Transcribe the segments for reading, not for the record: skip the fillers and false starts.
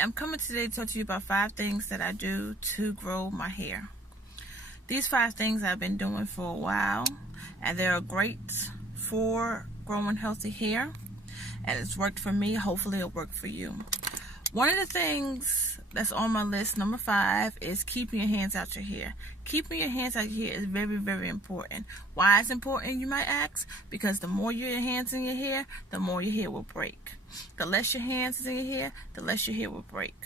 I'm coming today to talk to you about 5 things that I do to grow my hair. These 5 things I've been doing for a while, and they're great for growing healthy hair, and it's worked for me. Hopefully it'll work for you. One of the things that's on my list, number 5, is keeping your hands out your hair. Keeping your hands out your hair is very, very important. Why is it important, you might ask? Because the more your hands in your hair, the more your hair will break. The less your hands is in your hair, the less your hair will break.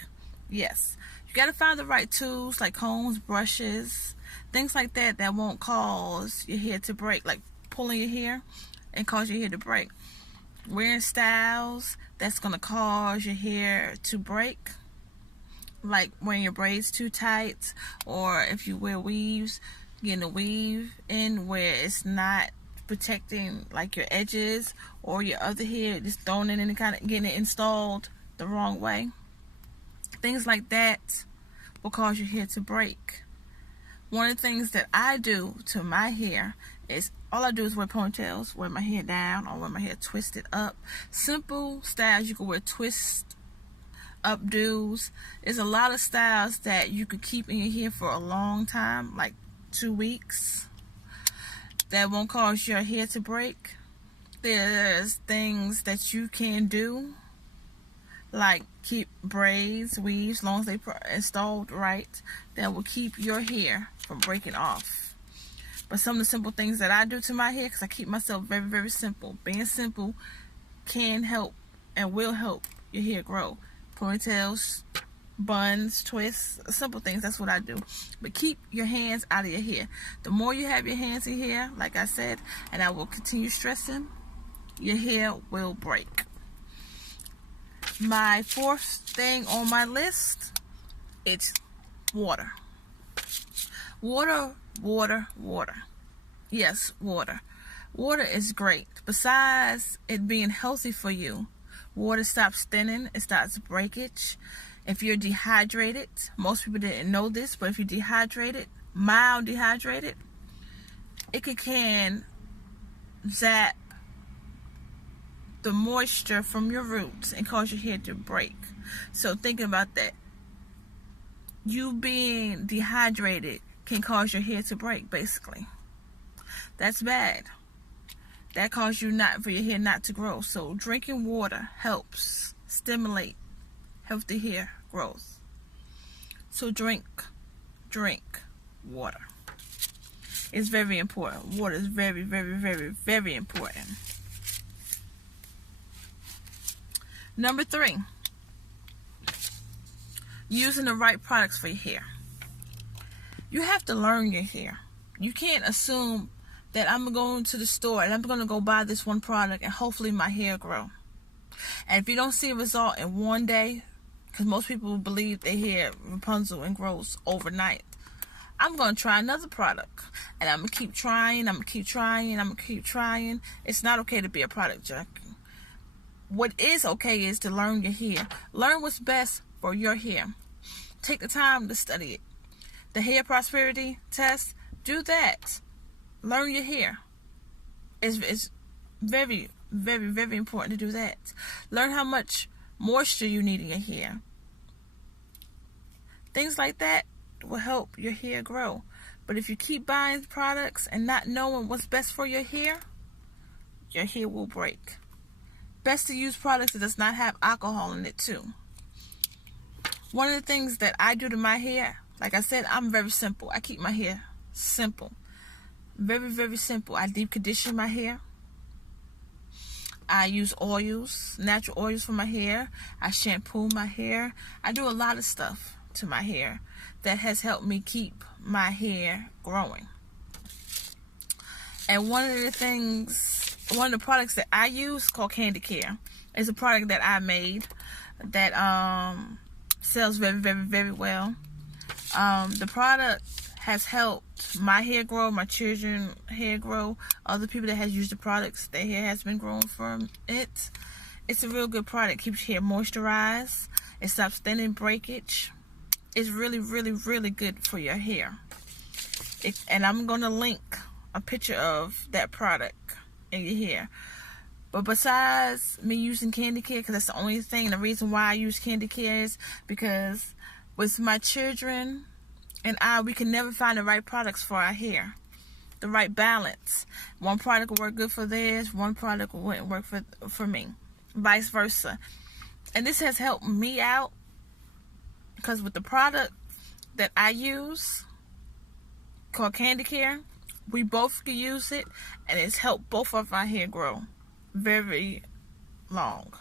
Yes, you got to find the right tools like combs, brushes, things like that that won't cause your hair to break, like pulling your hair and cause your hair to break. Wearing styles that's going to cause your hair to break, like wearing your braids too tight, or if you wear weaves, getting a weave in where it's not protecting like your edges or your other hair, just throwing it in and kind of getting it installed the wrong way. Things like that will cause your hair to break. One of the things that I do to my hair is all I do is wear ponytails, wear my hair down, or wear my hair twisted up. Simple styles. You can wear twist updos. There's a lot of styles that you could keep in your hair for a long time, like 2 weeks, that won't cause your hair to break. There's things that you can do, like keep braids, weaves, as long as they installed right, that will keep your hair from breaking off. But some of the simple things that I do to my hair, because I keep myself very, very simple. Being simple can help and will help your hair grow. Ponytails, buns, twists, simple things, that's what I do. But keep your hands out of your hair. The more you have your hands in here, like I said, and I will continue stressing, your hair will break. My 4th thing on my list, it's water. Water. Yes, water. Water is great. Besides it being healthy for you, water stops thinning, it stops breakage. If you're dehydrated, most people didn't know this, but if you're dehydrated, mild dehydrated, it can zap the moisture from your roots and cause your hair to break. So thinking about that, you being dehydrated can cause your hair to break, basically. That's bad. That causes you for your hair not to grow. So drinking water helps stimulate healthy hair growth. So drink water. It's very important. Water is very, very, very, very important. Number 3, using the right products for your hair. You have to learn your hair. You can't assume that I'm going to the store and I'm going to go buy this one product and hopefully my hair grow. And if you don't see a result in one day, because most people believe their hair Rapunzel and grows overnight, I'm going to try another product. And I'm going to keep trying, I'm going to keep trying, I'm going to keep trying. It's not okay to be a product junkie. What is okay is to learn your hair. Learn what's best for your hair. Take the time to study it. The hair prosperity test, do that. Learn your hair. It's very, very, very important to do that. Learn how much moisture you need in your hair. Things like that will help your hair grow. But if you keep buying products and not knowing what's best for your hair will break. Best to use products that does not have alcohol in it too. One of the things that I do to my hair, like I said, I'm very simple. I keep my hair simple. Very, very simple. I deep condition my hair. I use oils, natural oils for my hair. I shampoo my hair. I do a lot of stuff to my hair that has helped me keep my hair growing. And one of the products that I use called Candy Care. It's a product that I made that sells very, very, very well. The product has helped my hair grow, my children's hair grow, other people that has used the products, their hair has been growing from it. It's a real good product. Keeps your hair moisturized. It stops thinning, breakage. It's really, really, really good for your hair. And I'm going to link a picture of that product in your hair. But besides me using Candy Care, because that's the only thing, the reason why I use Candy Care is because with my children and we can never find the right products for our hair. The right balance. One product will work good for theirs, one product wouldn't work for me. Vice versa. And this has helped me out because with the product that I use called Candy Care, we both can use it, and it's helped both of our hair grow very long.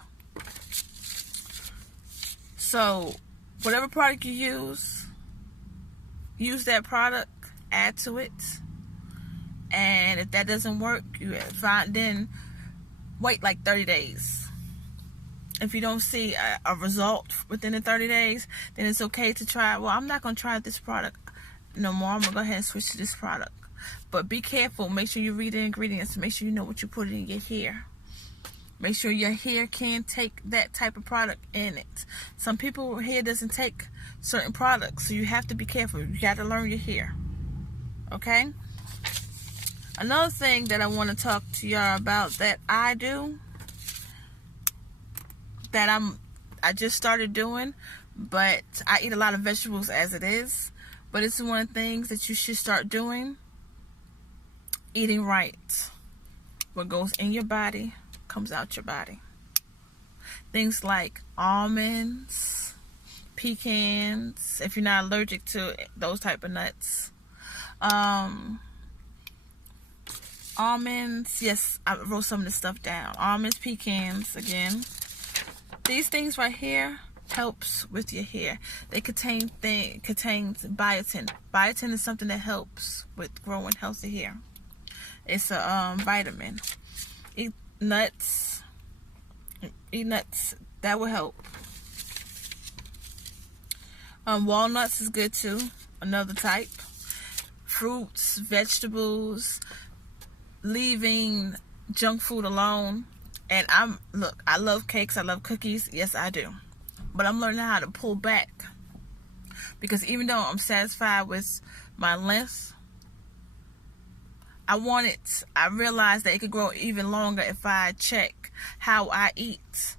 So whatever product you use that product, add to it, and if that doesn't work, then wait like 30 days. If you don't see a result within the 30 days, then it's okay to try. Well, I'm not going to try this product no more. I'm going to go ahead and switch to this product. But be careful. Make sure you read the ingredients. Make sure you know what you put in your hair. Make sure your hair can take that type of product in it. Some people's hair doesn't take certain products, so you have to be careful. You got to learn your hair. Okay? Another thing that I want to talk to y'all about that I do, that I just started doing, but I eat a lot of vegetables as it is. But it's one of the things that you should start doing. Eating right. What goes in your body comes out your body. Things like almonds, pecans, if you're not allergic to those type of nuts. Almonds, yes, I wrote some of this stuff down. Almonds, pecans, again. These things right here helps with your hair. They contains biotin. Biotin is something that helps with growing healthy hair. It's a vitamin. Eat nuts. That will help. Walnuts is good too. Another type. Fruits, vegetables. Leaving junk food alone. And I love cakes. I love cookies. Yes, I do. But I'm learning how to pull back. Because even though I'm satisfied with my length, I realized that it could grow even longer if I check how I eat.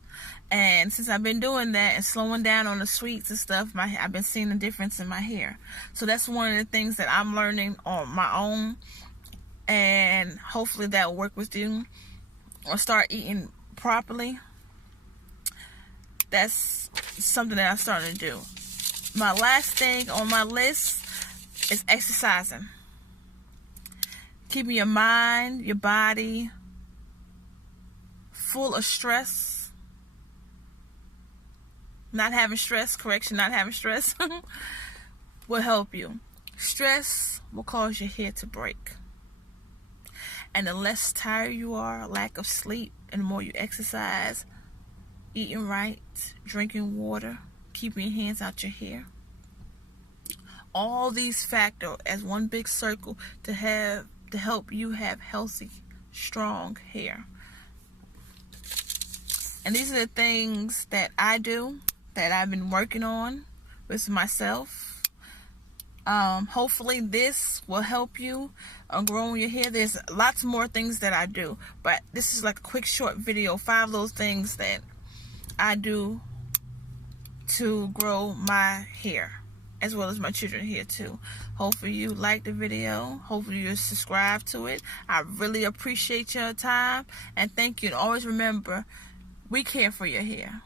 And since I've been doing that and slowing down on the sweets and stuff, I've been seeing a difference in my hair. So that's one of the things that I'm learning on my own. And hopefully that will work with you. Or start eating properly. That's something that I'm starting to do. My last thing on my list is exercising. Keeping your mind, your body full of stress. Not having stress will help you. Stress will cause your hair to break. And the less tired you are, lack of sleep, and the more you exercise, eating right, drinking water, keeping your hands out your hair. All these factor as one big circle to help you have healthy, strong hair. And these are the things that I do, that I've been working on with myself. Hopefully this will help you on growing your hair. There's lots more things that I do, but this is like a quick short video, 5 of those things that I do to grow my hair, as well as my children's hair too. Hopefully you like the video. Hopefully you subscribe to it. I really appreciate your time, and thank you. And always remember, we care for your hair.